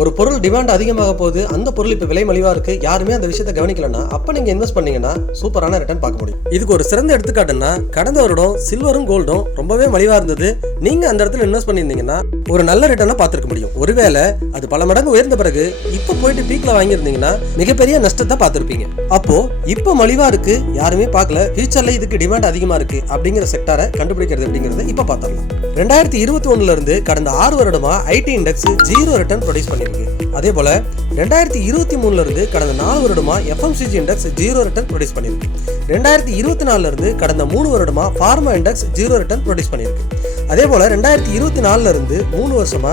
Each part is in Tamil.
ஒரு பொருள் டிமாண்ட் அதிகமாக போகுது, அந்த பொருள் இப்போ விலை மலிவாக இருக்குது, யாருமே அந்த விஷயத்தை கவனிக்கலன்னா அப்போ நீங்கள் இன்வெஸ்ட் பண்ணீங்கன்னா சூப்பரான ரிட்டர்ன் பார்க்க முடியும். இதுக்கு ஒரு சிறந்த எடுத்துக்காட்டுன்னா கடந்த வருடம் சில்வரும் கோல்டும் ரொம்பவே மலிவாக இருந்தது. நீங்கள் அந்த இடத்துல இன்வெஸ்ட் பண்ணியிருந்தீங்கன்னா ஒரு நல்ல ரிட்டர்னை பார்த்துருக்க முடியும். ஒருவேளை அது பல மடங்கு உயர்ந்த பிறகு இப்போ போயிட்டு பீக்கில் வாங்கியிருந்தீங்கன்னா மிகப்பெரிய நஷ்டத்தை பார்த்துருப்பீங்க. அப்போ இப்போ மலிவாக இருக்கு, யாருமே பார்க்கல, ஃபியூச்சரில் இதுக்கு டிமாண்ட் அதிகமாக இருக்கு அப்படிங்கிற செக்டாரை கண்டுபிடிக்கிறது அப்படிங்கிறத இப்போ பார்த்துடலாம். 2021 இருந்து கடந்த 6 வருடமா ஐடி இண்டெக்ஸ் 0 ரிட்டர்ன் ப்ரொடியூஸ் பண்ணிருக்கு. அதே போல 2023 இருந்து கடந்த 4 வருடமா எஃப்எம்சிஜி இண்டெக்ஸ் 0 ரிட்டர்ன் ப்ரொடியூஸ் பண்ணிருக்கு. 2024 இருந்து கடந்த 3 வருடமா ஃபார்மா இண்டெக்ஸ் 0 ரிட்டர்ன் ப்ரொடியூஸ் பண்ணிருக்கு. அதே போல 2024 இருந்து 3 வருஷமா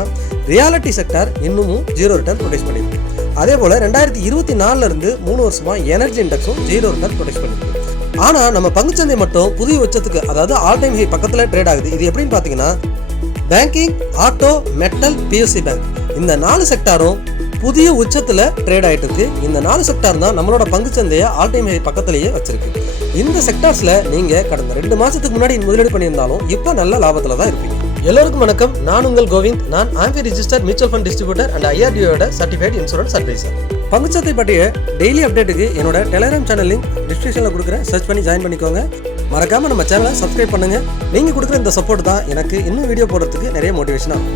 ரியாலிட்டி செக்டார் இன்னமும் 0 ரிட்டர்ன் ப்ரொடியூஸ் பண்ணிருக்கு. அதே போல 2024 இருந்து 3 வருஷமா எனர்ஜி இண்டெக்ஸும் 0 ரிட்டர்ன் ப்ரொடியூஸ் பண்ணிருக்கு. ஆனா நம்ம பங்குச்சந்தை மட்டும் புதிய உச்சத்துக்கு, அதாவது ஆல் டைம் ஹை பக்கத்துல ட்ரேட் ஆகுது. இது எப்படின்னு பாத்தீங்கன்னா banking, auto, metal, BSc bank, இந்த 4 செக்டாரும் புதிய உச்சத்துல ட்ரேட் ஆயிட்டு இருக்கு. இந்த 4 செக்டார் தான் நம்மளோட பங்குச்சந்தையை ஆல் டைம் ஹை பக்கத்திலேயே வச்சிருக்கு. இந்த செக்டார்ஸ்ல நீங்க கடந்த 2 மாசத்துக்கு முன்னாடி முதலீடு பண்ணியிருந்தாலும் இப்போ நல்ல லாபத்துல தான் இருப்பீங்க. எல்லாருக்கும் வணக்கம், நான் உங்கள் கோவிந்த். நான் AMFI register mutual fund distributor and ஐஆர்டிஓட சர்டிஃபைட் இன்சூரன்ஸ் அட்வைசர். பங்குச்சந்தை பற்றிய டெய்லி அப்டேட்டுக்கு என்னோட டெலிகிராம் சேனல் லிங்க் டிஸ்கிரிப்ஷனில் கொடுக்குறேன், சர்ச் பண்ணி ஜாயின் பண்ணிக்கோங்க. மறக்காம நம்ம சேனலை சப்ஸ்கிரைப் பண்ணுங்க. நீங்க கொடுக்குற இந்த சப்போர்ட் தான் எனக்கு இன்னும் வீடியோ போடுறதுக்கு நிறைய மோட்டிவேஷன் ஆகும்.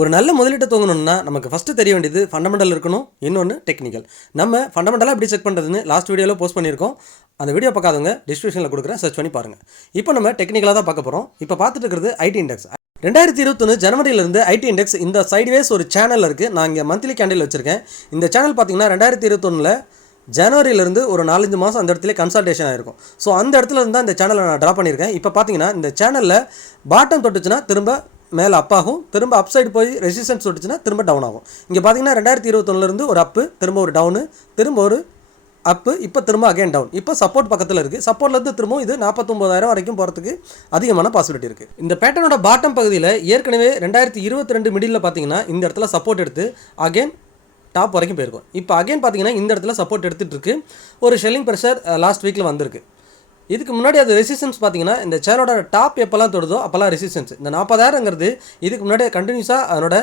ஒரு நல்ல முதலீட்டை தூங்கணும்னா நமக்கு ஃபர்ஸ்ட் தெரிய வேண்டியது ஃபண்டமெண்டல் இருக்கணும், இன்னொன்று டெக்னிக்கல். நம்ம ஃபண்டமெண்டலாக எப்படி செக் பண்ணுறதுன்னு லாஸ்ட் வீடியோவில் போஸ்ட் பண்ணியிருக்கோம். அந்த வீடியோ பார்க்காதவங்க டிஸ்கிரிப்ஷனில் கொடுக்குறேன், சர்ச் பண்ணி பாருங்கள். இப்போ நம்ம டெக்னிக்கலாக தான் பார்க்க போகிறோம். இப்போ பார்த்துட்டு இருக்கிறது ஐடி இண்டெக்ஸ். 2021 ஜனவரியிலிருந்து ஐடி இண்டெக்ஸ் இந்த சைட்வேஸ் ஒரு சேனல் இருக்குது. நான் இங்கே மந்த்லி கேண்டில் வச்சுருக்கேன். இந்த சேனல் பார்த்தீங்கன்னா 2021 ஜனவரியிலேருந்து ஒரு 4-5 மாதம் அந்த இடத்துல கன்சல்டேஷன் ஆகிருக்கும். ஸோ அந்த இடத்துல இருந்து தான் இந்த சேனலை நான் ட்ரா பண்ணியிருக்கேன். இப்போ பார்த்தீங்கன்னா இந்த சேனலில் பாட்டம் தொட்டுச்சுன்னா திரும்ப மேலே அப் ஆகும், திரும்ப அப் சைடு போய் ரெசிஸ்டன்ஸ் தொட்டுச்சுன்னா திரும்ப டவுன் ஆகும். இங்கே பார்த்தீங்கன்னா 2021 ஒரு அப்பு, திரும்ப ஒரு டவுனு, திரும்ப ஒரு அப்பு, இப்போ திரும்ப அகைன் டவுன். இப்போ சப்போர்ட் பக்கத்தில் இருக்குது. சப்போர்ட்லேருந்து திரும்ப இது 49,000 வரைக்கும் போகிறதுக்கு அதிகமான பாசிபிலிட்டி இருக்குது. இந்த பேட்டர்னோட பாட்டம் பகுதியில் ஏற்கனவே 2022 மிடில் பார்த்தீங்கன்னா இந்த இடத்துல சப்போர்ட் எடுத்து அகைன் டாப் வரைக்கும் போயிருக்கும். இப்போ அகைன் பார்த்தீங்கன்னா இந்த இடத்துல சப்போர்ட் எடுத்துகிட்டு இருக்கு. ஒரு ஷெல்லிங் ப்ரெஷர் லாஸ்ட் வீக்கில் வந்திருக்கு. இதுக்கு முன்னாடி அது ரெசிஸ்டன்ஸ் பார்த்தீங்கன்னா இந்த சேனலோட டாப் எப்போல்லாம் தொடுதோ அப்போல்லாம் ரெசிஸ்டன்ஸ். இந்த 40,000ங்கிறது இதுக்கு முன்னாடி கண்டினியூஸாக அதனோட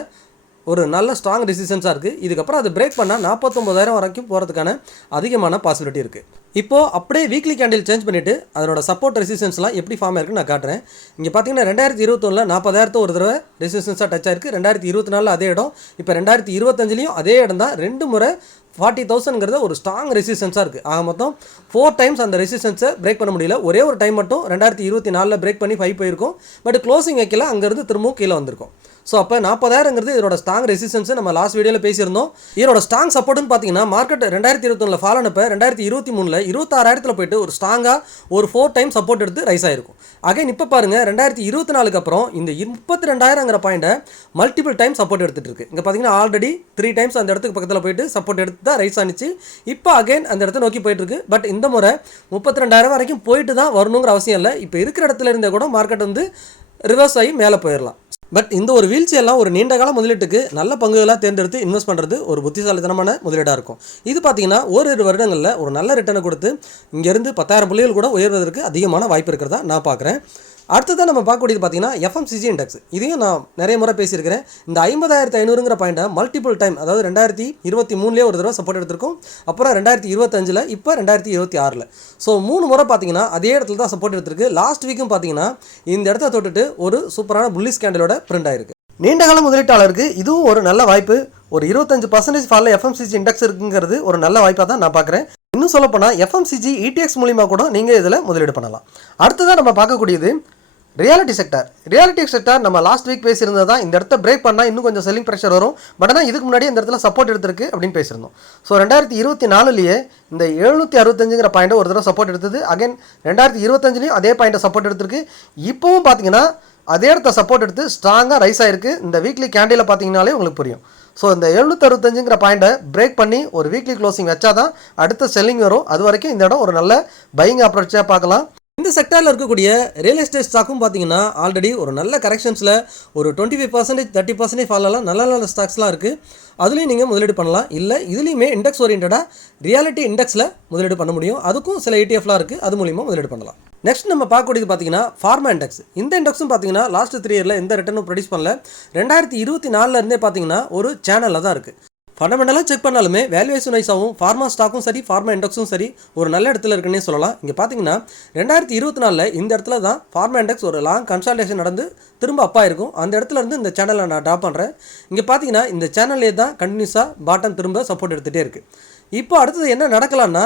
ஒரு நல்ல ஸ்ட்ராங் ரெசிஸ்டன்ஸாக இருக்குது. இதுக்கப்புறம் அது பிரேக் பண்ணால் 49,000 வரைக்கும் போகிறதுக்கான அதிகமான பாசிபிலிட்டி இருக்குது. இப்போது அப்படியே வீக்லி கேண்டில் சேஞ்ச் பண்ணிவிட்டு அதனோட சப்போர்ட் ரெசிஸ்டன்ஸ்லாம் எப்படி ஃபார்ம் ஆயிருக்குன்னு நான் காட்டுறேன். இங்கே பார்த்தீங்கன்னா 2021 40,000 ஒரு தடவை ரெசிஸ்டன்ஸாக டச் ஆயிருக்கு. 2024 அதே இடம், இப்போ 2025 அதே இடம் தான். 2 முறை 40,000ங்கிறது ஒரு ஸ்ட்ராங் ரெசிஸ்டன்ஸாக இருக்குது. ஆக மொத்தம் 4 டைம்ஸ் அந்த ரெசிஸ்டன்ஸை பிரேக் பண்ண முடியல. ஒரே ஒரு டைம் மட்டும் 2024 பிரேக் பண்ணி 5 போயிருக்கும். பட் க்ளோசிங் வைக்கல, அங்கேருந்து திரும்பவும் கீழே வந்திருக்கும். ஸோ அப்போ 40,000ங்கிறது இதோட ஸ்ட்ராங் ரெசிஸ்டன்ஸை நம்ம லாஸ்ட் வீடியோவில் பேசியிருந்தோம். இதோட ஸ்ட்ராங் சப்போர்ட்னு பார்த்தீங்கன்னா மார்க்கெட் 2021 ஃபால் ஆனப்போ 2023 26,000 போயிட்டு ஒரு ஸ்ட்ராங்காக ஒரு 4 டைம் சப்போர்ட் எடுத்து ரைஸ் ஆயிருக்கும். அகைன் இப்போ பாருங்கள் 2024 அப்புறம் இந்த 32,000ங்கிற பாயிண்ட்டை மல்டிபிள் டைம் சப்போர்ட் எடுத்துகிட்டு இருக்கு. இங்கே பார்த்தீங்கன்னா ஆல்ரெடி 3 டைம்ஸ் அந்த இடத்துக்கு பக்கத்தில் போயிட்டு சப்போர்ட் எடுத்து தான் ரைஸ் ஆனிச்சு. இப்போ அகைன் அந்த இடத்த நோக்கி போயிட்டு இருக்கு. பட் இந்த முறை 32,000 வரைக்கும் போயிட்டு தான் வரணுங்கிற அவசியம் இல்லை. இப்போ இருக்கிற இடத்துல இருந்தே கூட மார்க்கெட் வந்து ரிவர்ஸ் ஆகி மேலே போயிடலாம். பட் இந்த ஒரு வீழ்ச்சியெல்லாம் ஒரு நீண்ட கால முதலீட்டுக்கு நல்ல பங்குகளாக தேர்ந்தெடுத்து இன்வெஸ்ட் பண்ணுறது ஒரு புத்திசாலித்தனமான முதலீடாக இருக்கும். இது பார்த்தீங்கன்னா ஓரிரு வருடங்களில் ஒரு நல்ல ரிட்டர்னை கொடுத்து இங்கேருந்து 10,000 புள்ளிகள் கூட உயர்வதற்கு அதிகமான வாய்ப்பு இருக்கிறதா நான் பார்க்குறேன். அடுத்ததான் நம்ம பார்க்கக்கூடியது பார்த்தீங்கன்னா எஃப்எம்சிஜி இண்டெக்ஸ். இதையும் நான் நிறைய முறை பேசியிருக்கிறேன். இந்த 50,500ங்கிற பாயிண்ட்டை மல்டிபிள் டைம், அதாவது 2023 ஒரு தடவை சப்போர்ட் எடுத்திருக்கும், அப்புறம் 2025 இப்போ 2026. ஸோ 3 முறை பார்த்தீங்கன்னா அதே இடத்துல தான் சப்போர்ட் எடுத்திருக்கு. லாஸ்ட் வீக்கும் பார்த்தீங்கன்னா இந்த இடத்த தொட்டுட்டு ஒரு சூப்பரான புல்லிஷ் கேண்டலோட பிரிண்ட் ஆயிருக்கு. நீண்டகால முதலீட்டாளருக்கு இதுவும் ஒரு நல்ல வாய்ப்பு. ஒரு 25% ஃபாலில் எஃப்எம்சிஜி இண்டெக்ஸ் இருக்குங்கிறது ஒரு நல்ல வாய்ப்பாக தான் நான் பார்க்குறேன். இன்னும் சொல்லப்போனால் எஃப்எம்சிஜி இடிஎக்ஸ் மூலிமா கூட நீங்கள் இதில் முதலீடு பண்ணலாம். அடுத்ததான் நம்ம பார்க்கக்கூடியது ரியாலிட்டி செக்டார். ரியாலிட்டி செக்டார் நம்ம லாஸ்ட் வீக் பேசியிருந்தது தான். இந்த இடத்த பிரேக் பண்ணால் இன்னும் கொஞ்சம் செல்லிங் ப்ரெஷர் வரும். பட் ஆனால் இதுக்கு முன்னாடி இந்த இடத்துல சப்போர்ட் எடுத்திருக்கு அப்படின்னு பேசியிருந்தோம். ஸோ 2024 இந்த 765ங்கிற பாயிண்ட்டை ஒரு தடவை சப்போர்ட் எடுத்தது. அகைன் 2025 அதே பாயிண்ட்டை சப்போர்ட் எடுத்திருக்கு. இப்போவும் பார்த்தீங்கன்னா அதே இடத்த சப்போர்ட் எடுத்து ஸ்ட்ராங்காக ரைஸ் ஆயிருக்கு. இந்த வீக்லி கேண்டில் பார்த்தீங்கன்னாலே உங்களுக்கு புரியும். ஸோ இந்த 765ங்கிற பாயிண்ட்டை பிரேக் பண்ணி ஒரு வீக்லி க்ளோசிங் வச்சா தான் அடுத்த செல்லிங் வரும். அது வரைக்கும் இந்த இடம் ஒரு நல்ல பையிங் அப்ரோச்சாக பார்க்கலாம். இந்த செக்டாரில் இருக்கக்கூடிய ரியல் எஸ்டேட் ஸ்டாக்கும் பார்த்தீங்கன்னா ஆல்ரெடி ஒரு நல்ல கரெக்ஷன்ஸில் ஒரு 25% 30% ஃபாலெல்லாம் நல்ல நல்ல ஸ்டாக்ஸ்லாம் இருக்குது. அதுலேயும் நீங்கள் முதலீடு பண்ணலாம். இல்லை இதுலேயுமே இண்டெக்ஸ் ஓரியன்டாக ரியாலிட்டி இண்டெக்ஸில் முதலீடு பண்ண முடியும். அதுக்கும் சில ETF இருக்குது, அது மூலிமா முதலீடு பண்ணலாம். நெக்ஸ்ட் நம்ம பார்க்கக்கூடியது பார்த்தீங்கன்னா ஃபார்மா இண்டெக்ஸ். இந்த இண்டெக்ஸும் பார்த்தீங்கன்னா லாஸ்ட் 3 இயரில் எந்த ரிட்டர்னும் ப்ரொடியூஸ் பண்ணல. 2024 இருந்தே பார்த்தீங்கன்னா ஒரு சேனலில் தான் இருக்குது. ஃபண்டமெண்டலாக செக் பண்ணாலுமே வேல்யூவேஷன் வைஸாகவும் ஃபார்மா ஸ்டாக்கும் சரி ஃபார்மா இண்டெக்ஸும் சரி ஒரு நல்ல இடத்துல இருக்குன்னே சொல்லலாம். இங்கே பார்த்தீங்கன்னா 2024 இந்த இடத்துல தான் ஃபார்மா இண்டெக்ஸ் ஒரு லாங் கன்சல்டேஷன் நடந்து திரும்ப அப்பா இருக்கும். அந்த இடத்துல இருந்து இந்த சேனலை நான் ட்ராப் பண்ணுறேன். இங்கே பார்த்தீங்கன்னா இந்த சேனல்லே தான் கண்டினியூஸாக பாட்டம் திரும்ப சப்போர்ட் எடுத்துகிட்டே இருக்குது. இப்போ அடுத்தது என்ன நடக்கலாம்னா,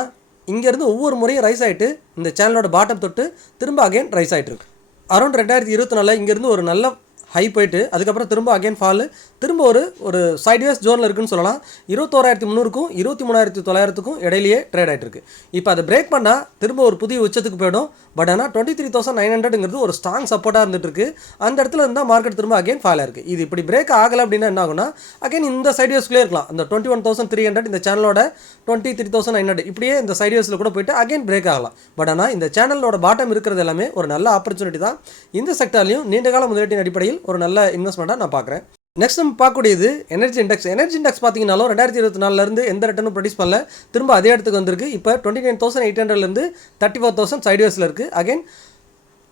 இங்கேருந்து ஒவ்வொரு முறையும் ரைஸ் ஆகிட்டு இந்த சேனலோட பாட்டம் தொட்டு திரும்ப அகைன் ரைஸ் ஆகிட்டு இருக்கு. அரௌண்ட் 2024 இங்கேருந்து ஒரு நல்ல ஹை போயிட்டு அதுக்கப்புறம் திரும்ப அகைன் ஃபால் திரும்ப ஒரு சைட்வேஸ் ஜோனில் இருக்குன்னு சொல்லலாம். 21,300க்கும் 23,900க்கும் இடையிலேயே ட்ரேட் ஆகிட்டு இருக்கு. இப்போ அதை பிரேக் பண்ணால் திரும்ப ஒரு புதிய உச்சத்துக்கு போயிடும். பட் ஆனால் 23,900ங்கிறது ஒரு ஸ்ட்ராங் சப்போர்ட்டாக இருந்துட்டு இருக்கு. அந்த இடத்துல இருந்தால் மார்க்கெட் திரும்ப அகைன் ஃபால் ஆயிருக்கு. இது இப்படி பிரேக் ஆகலை அப்படின்னா என்ன ஆகுனா அகைன் இந்த சைட்வேஸ்க்குள்ளே இருக்கலாம். அந்த 21,300 இந்த சேனலோட 23,900 இப்படியே இந்த சைட்வேஸில் கூட போயிட்டு அகைன் பிரேக் ஆகலாம். பட் ஆனால் இந்த சேனலோட பாட்டம் இருக்கிறது எல்லாமே ஒரு நல்ல ஆப்பர்ச்சுனிட்டி தான். இந்த செக்டார்லையும் நீண்டகால முதலீட்டின் அடிப்படையில் ஒரு நல்ல இன்வெஸ்ட்மெண்ட்டாக நான் பார்க்குறேன். நெக்ஸ்ட் நம்ம பார்க்கக்கூடியது எனர்ஜி இண்டெக்ஸ் பார்த்தீங்கன்னாலும் 2024 எந்த ரிட்டர்னும் ப்ரொடியூஸ் பண்ணல. திரும்ப அதே இடத்துக்கு வந்திருக்கு. இப்போ 29,800 34,000 சைட்வேஸில் இருக்குது. அகைன்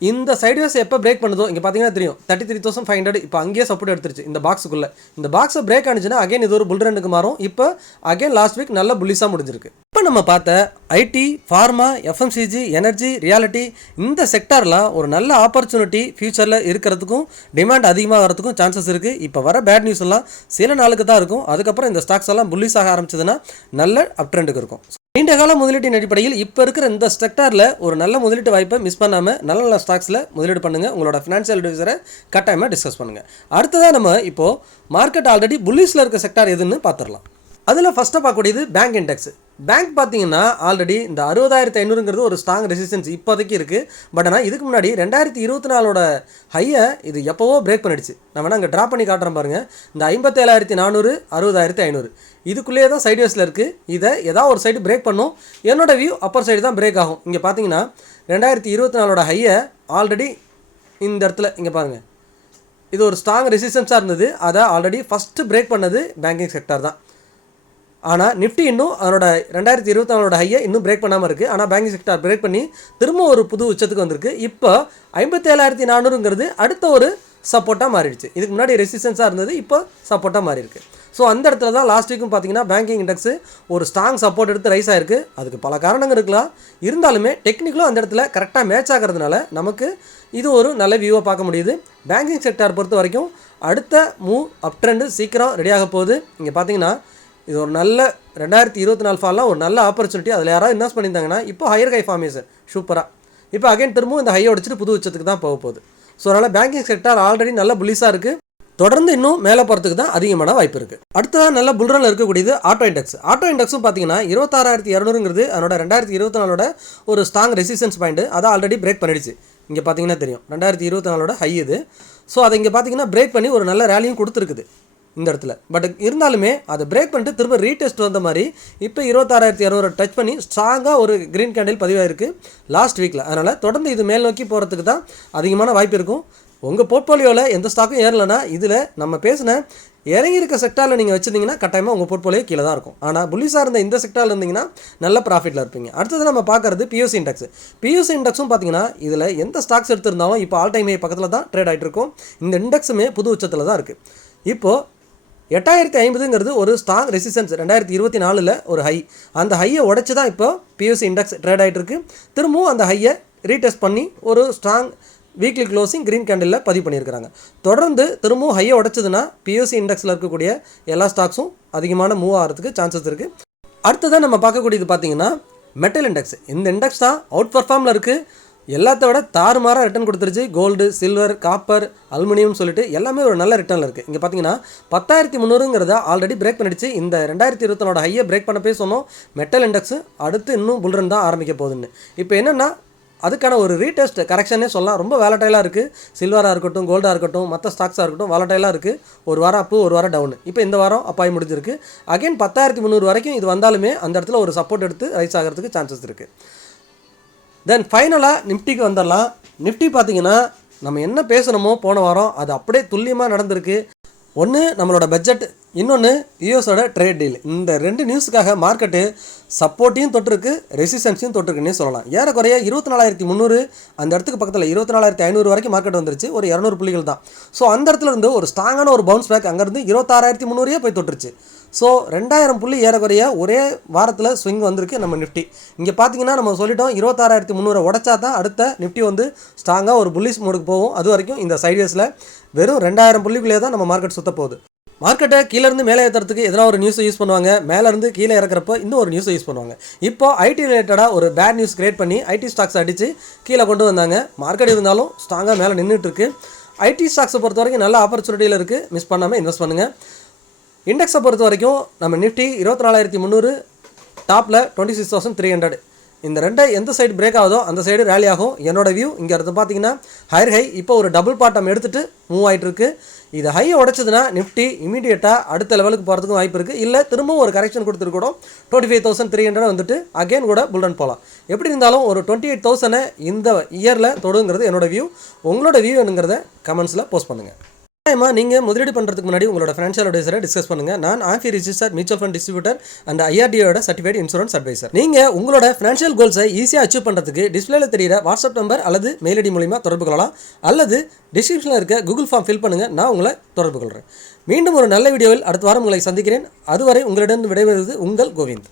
இந்த சைட்வேஸ் எப்போ பிரேக் பண்ணுதோ இங்கே பார்த்தீங்கன்னா தெரியும் 33,500 இப்போ அங்கேயே சப்போர்ட் எடுத்துருச்சு இந்த பாக்ஸுக்குள்ளே. இந்த பாக்ஸை பிரேக் ஆனிச்சுன்னா அகைன் இது ஒரு புல் ரன்னுக்கு மாறும். இப்போ அகைன் லாஸ்ட் வீக் நல்ல புல்லிஸாக முடிஞ்சிருக்கு. இப்போ நம்ம பார்த்த IT, pharma, FMCG, energy, realty இந்த செக்டார்லாம் ஒரு நல்ல ஆப்பர்ச்சுனிட்டி ஃபியூச்சரில் இருக்கிறதுக்கும் டிமாண்ட் அதிகமாக வரதுக்கும் சான்சஸ் இருக்குது. இப்போ வர பேட் நியூஸ் எல்லாம் சில நாளுக்கு தான் இருக்கும். அதுக்கப்புறம் இந்த ஸ்டாக்ஸ் எல்லாம் புல்லிஸ் ஆக ஆரம்பிச்சதுன்னா நல்ல அப் ட்ரெண்டுக்கு இருக்கும். நீண்ட கால முதலீட்டின் அடிப்படையில் இப்போ இருக்கிற இந்த செக்டாரில் ஒரு நல்ல முதலீட்டு வாய்ப்பை மிஸ் பண்ணாமல் நல்ல ஸ்டாக்ஸில் முதலீடு பண்ணுங்கள். உங்களோட ஃபினான்ஷியல் அட்வைசரை கட்டாயமாக டிஸ்கஸ் பண்ணுங்கள். அடுத்ததாக நம்ம இப்போது மார்க்கெட் ஆல்ரெடி புல்லிஸில் இருக்க செக்டார் எதுன்னு பார்த்துடலாம். அதில் ஃபஸ்ட்டாக பார்க்கக்கூடியது பேங்க் இண்டெக்ஸ். பேங்க் பார்த்தீங்கன்னா ஆல்ரெடி இந்த 60,500ங்கிறது ஒரு ஸ்ட்ராங் ரெசிஸ்டன்ஸ் இப்போதைக்கு இருக்குது. பட் ஆனால் இதுக்கு முன்னாடி 2024 ஹையை இது எப்போவோ பிரேக் பண்ணிடுச்சு. நான் வேணால் அங்கே ட்ராப் பண்ணி காட்டுறேன் பாருங்கள். இந்த 57,400 60,500 இதுக்குள்ளேயே தான் சைட்வேஸில் இருக்குது. இதை ஏதாவது ஒரு சைடு பிரேக் பண்ணும். என்னோட வியூ அப்பர் சைடு தான் பிரேக் ஆகும். இங்கே பார்த்தீங்கன்னா 2024 ஹையை ஆல்ரெடி இந்த இடத்துல இங்கே பாருங்கள் இது ஒரு ஸ்ட்ராங் ரெசிஸ்டன்ஸாக இருந்தது. அதை ஆல்ரெடி ஃபஸ்ட்டு பிரேக் பண்ணது பேங்கிங் செக்டார் தான். ஆனால் நிஃப்டி இன்னும் அதனோட 2024 ஹையை இன்னும் பிரேக் பண்ணாமல் இருக்குது. ஆனால் பேங்கிங் செக்டார் பிரேக் பண்ணி திரும்ப ஒரு புது உச்சத்துக்கு வந்திருக்கு. இப்போ 57,400ங்கிறது அடுத்த ஒரு சப்போர்ட்டாக மாறிடுச்சு. இதுக்கு முன்னாடி ரெசிஸ்டன்ஸாக இருந்தது, இப்போ சப்போர்ட்டாக மாறி இருக்குது. ஸோ அந்த இடத்துல தான் லாஸ்ட் வீக்கும் பார்த்தீங்கன்னா பேங்கிங் இண்டெக்ஸ் ஒரு ஸ்ட்ராங் சப்போர்ட் எடுத்து ரைஸ் ஆயிருக்கு. அதுக்கு பல காரணங்கள் இருக்கலாம். இருந்தாலுமே டெக்னிக்கலும் அந்த இடத்துல கரெக்டாக மேட்ச் ஆகிறதுனால நமக்கு இது ஒரு நல்ல வியூவை பார்க்க முடியுது. பேங்கிங் செக்டார் பொறுத்த வரைக்கும் அடுத்த மூவ் அப் ட்ரெண்டு சீக்கிரம் ரெடியாக போகுது. இங்கே பார்த்தீங்கன்னா இது ஒரு நல்ல 2024 ஃபால்லாம் ஒரு நல்ல ஆப்பர்ச்சுனிட்டி. அதில் யாராவது இன்வெஸ்ட் பண்ணியிருந்தாங்கன்னா இப்போ ஹையர் ஹை ஃபார்மேஷன் சூப்பராக இப்போ அகைன் திரும்பவும் இந்த ஹையை உடச்சிட்டு புது உச்சத்துக்கு தான் போக போகுது. ஸோ அதனால் பேங்கிங் செக்டார் ஆல்ரெடி நல்ல புல்லிஸாக இருக்குது. தொடர்ந்து இன்னும் மேலே போகிறதுக்கு தான் அதிகமான வாய்ப்பு இருக்குது. அடுத்ததாக நல்ல புல்ரனில் இருக்கக்கூடியது ஆட்டோ இண்டெக்ஸும் பார்த்தீங்கன்னா 26,200ங்கிறது அதனோட 2024 ஒரு ஸ்ட்ராங் ரெசிஸ்டன்ஸ் பாயிண்ட். அதை ஆல்ரெடி பிரேக் பண்ணிடுச்சு. இங்கே பார்த்தீங்கன்னா தெரியும் 2024 ஹை இது. ஸோ அதை இங்கே பார்த்தீங்கன்னா பிரேக் பண்ணி ஒரு நல்ல ரேலியும் கொடுத்துருக்குது இந்த இடத்துல. பட் இருந்தாலுமே அதை பிரேக் பண்ணிட்டு திரும்ப ரீடெஸ்ட் வந்த மாதிரி இப்போ 26,200 டச் பண்ணி ஸ்ட்ராங்காக ஒரு க்ரீன் கேண்டில் பதிவாயிருக்கு லாஸ்ட் வீக்கில். அதனால் தொடர்ந்து இது மேல் நோக்கி போகிறதுக்கு தான் அதிகமான வாய்ப்பு இருக்கும். உங்கள் போர்ட்ஃபோலியோவில் எந்த ஸ்டாக்கும் ஏறலைன்னா இதில் நம்ம பேசின இறங்கி இருக்க செக்டாரில் நீங்கள் வச்சுருந்தீங்கன்னா கட்டாயமாக உங்கள் போர்ட்ஃபோலியோ கீழே தான் இருக்கும். ஆனால் புல்லிஸாக இருந்த இந்த செக்டாரில் இருந்தீங்கன்னா நல்ல ப்ராஃபிட்டில் இருப்பீங்க. அடுத்தது நம்ம பார்க்குறது பியூசி இண்டெக்ஸும் பார்த்தீங்கன்னா இதில் எந்த ஸ்டாக்ஸ் எடுத்திருந்தாலும் இப்போ ஆல் டைம் ஹை பக்கத்தில் தான் ட்ரேட் ஆகிட்டு இருக்கும். இந்த இண்டெக்ஸுமே புது உச்சத்தில் தான் இருக்குது. இப்போது 8,050ங்கிறது ஒரு ஸ்ட்ராங் ரெசிஸ்டன்ஸ் 2024 ஒரு ஹை. அந்த ஹையை உடச்சி தான் இப்போ பியூசி இண்டெக்ஸ் ட்ரேட் ஆகிட்டு இருக்கு. திரும்பவும் அந்த ஹையை ரீடெஸ்ட் பண்ணி ஒரு ஸ்ட்ராங் வீக்லி க்ளோசிங் க்ரீன் கேண்டிலில் பதிவு பண்ணியிருக்கிறாங்க. தொடர்ந்து திரும்பவும் ஹையை உடச்சதுன்னா பியூசி இண்டெக்ஸில் இருக்கக்கூடிய எல்லா ஸ்டாக்ஸும் அதிகமான மூவ் ஆகிறதுக்கு சான்சஸ் இருக்குது. அடுத்ததான் நம்ம பார்க்கக்கூடியது பார்த்தீங்கன்னா மெட்டல் இண்டெக்ஸ். இந்த இண்டெக்ஸ் தான் அவுட் பர்ஃபார்மில் இருக்குது. எல்லாத்த விட தாறுமாறாக ரிட்டர்ன் கொடுத்துருச்சு. கோல்டு, சில்வர், காப்பர், அலுமினியம் சொல்லிட்டு எல்லாமே ஒரு நல்ல ரிட்டர்னில் இருக்குது. இங்கே பார்த்தீங்கன்னா 10,300ங்கிறத ஆல்ரெடி பிரேக் பண்ணிடுச்சு. இந்த 2024 ஹையை பிரேக் பண்ண போய் சொன்னோம். மெட்டல் இண்டெக்ஸு அடுத்து இன்னும் புல்ரன் தான் ஆரம்பிக்க போகுதுன்னு. இப்போ என்னென்னா அதுக்கான ஒரு ரீடெஸ்ட் கரெக்ஷனே சொல்லலாம். ரொம்ப வேலட்டைலாக இருக்குது. சில்வராக இருக்கட்டும், கோல்டாக இருக்கட்டும், மற்ற ஸ்டாக்ஸாக இருக்கட்டும் வேலட்டைலாக இருக்குது. ஒரு வாரம் அப்பு, ஒரு வாரம் டவுனு. இப்போ இந்த வாரம் அப்பாய் முடிஞ்சிருக்கு. அகைன் 10,300 வரைக்கும் இது வந்தாலுமே அந்த இடத்துல ஒரு சப்போர்ட் எடுத்து ரைஸ் ஆகிறதுக்கு சான்சஸ் இருக்குது. தென் ஃபைனலாக நிஃப்டிக்கு வந்துடலாம். நிஃப்டி பார்த்தீங்கன்னா நம்ம என்ன பேசணுமோ போன வாரம் அது அப்படியே துல்லியமாக நடந்திருக்கு. ஒன்று நம்மளோட பட்ஜெட், இன்னொன்று யூஎஸோட ட்ரேட் டீல். இந்த 2 நியூஸுக்காக மார்க்கெட்டு சப்போர்ட்டையும் தொட்டிருக்கு, ரெசிஸ்டன்ஸையும் தொட்டிருக்குன்னே சொல்லலாம். ஏறக்குறைய 24,300 அந்த இடத்துக்கு பக்கத்தில் 24,500 வரைக்கும் மார்க்கெட் வந்துருச்சு. ஒரு 200 புள்ளிகள் தான். ஸோ அந்த இடத்துல இருந்து ஒரு ஸ்ட்ராங்கான ஒரு பவுன்ஸ் பேக் அங்கேருந்து 26,300 போய் தொட்டுருச்சு. ஸோ 2000 புள்ளி ஏறக்குறைய ஒரே வாரத்தில் ஸ்விங் வந்திருக்கு நம்ம நிஃப்டி. இங்கே பார்த்தீங்கன்னா நம்ம சொல்லிட்டோம் 26,300 உடச்சா தான் அடுத்த நிஃப்டி வந்து ஸ்ட்ராங்காக ஒரு புல்லிஷ் மோடுக்கு போகும். அது வரைக்கும் இந்த சைட்வேஸில் வெறும் 2000 புள்ளிக்குள்ளே தான் நம்ம மார்க்கெட் சுத்த போகுது. மார்க்கெட்டை கீழேருந்து மேலே ஏற்றுறதுக்கு எதனா ஒரு நியூஸை யூஸ் பண்ணுவாங்க, மேலேருந்து கீழே இறக்குறப்போ இன்னும் ஒரு நியூஸை யூஸ் பண்ணுவாங்க. இப்போ ஐடி ரிலேட்டடாக ஒரு பேட் நியூஸ் கிரியேட் பண்ணி ஐடி ஸ்டாக்ஸ் அடித்து கீழே கொண்டு வந்தாங்க. மார்க்கெட் இருந்தாலும் ஸ்ட்ராங்காக மேலே நின்றுட்டுருக்கு. ஐடி ஸ்டாக்ஸை பொறுத்த வரைக்கும் நல்ல ஆப்பர்ச்சுனிட்டியில் இருக்குது, மிஸ் பண்ணாமல் இன்வெஸ்ட் பண்ணுங்கள். இண்டெக்ஸை பொறுத்த வரைக்கும் நம்ம நிஃப்டி 24,300 டாப்பில் 26,300. இந்த ரெண்டை எந்த சைடு பிரேக் ஆகுதோ அந்த சைடு ரேலி ஆகும். என்னோட வியூ இங்கே இருந்து பார்த்தீங்கன்னா ஹையர் ஹை இப்போ ஒரு டபுள் பாட்டம் எடுத்துகிட்டு மூவ் ஆகிட்டு இருக்கு. இது ஹையை உடச்சதுன்னா நிஃப்டி இமீடியட்டாக அடுத்த லெவலுக்கு போகிறதுக்கும் வாய்ப்பு இருக்குது. இல்லை திரும்பவும் ஒரு கரெக்ஷன் கொடுத்துட்டு கூட 25,300 வந்துட்டு அகெயின் கூட புல்டன் போகலாம். எப்படி இருந்தாலும் ஒரு 28,000 இந்த இயரில் தொடுங்கிறது என்னோட வியூ. உங்களோட வியூ என்னங்கிறத கமெண்ட்ஸில் போஸ்ட் பண்ணுங்கள். நீங்கள் முதலீடு பண்ணுறதுக்கு முன்னாடி உங்களோட ஃபினான்ஷியல் அட்வைசரை டிஸ்கஸ் பண்ணுங்கள். நான் AMFI register mutual fund distributor and ஐஆர்டிஓட சர்டிஃபைட் இன்சூரன்ஸ் அட்வைசர். நீங்கள் உங்களோட ஃபினான்ஷியல் கோல்ஸை ஈஸியாக அச்சீவ் பண்ணுறதுக்கு டிஸ்பிளேல தெரியிற வாட்ஸ்அப் நம்பர் அல்லது மெயில் ஐடி மூலிமா தொடர்பு கொள்ளலாம். அல்லது டிஸ்கிரிப்ஷனில் இருக்க கூகுள் ஃபார்ம் ஃபில் பண்ணுங்கள், நான் உங்களை தொடர்பு கொள்கிறேன். மீண்டும் ஒரு நல்ல வீடியோவில் அடுத்த வாரம் உங்களை சந்திக்கிறேன். அதுவரை உங்களிடம் விடைபெறுவது உங்கள் கோவிந்த்.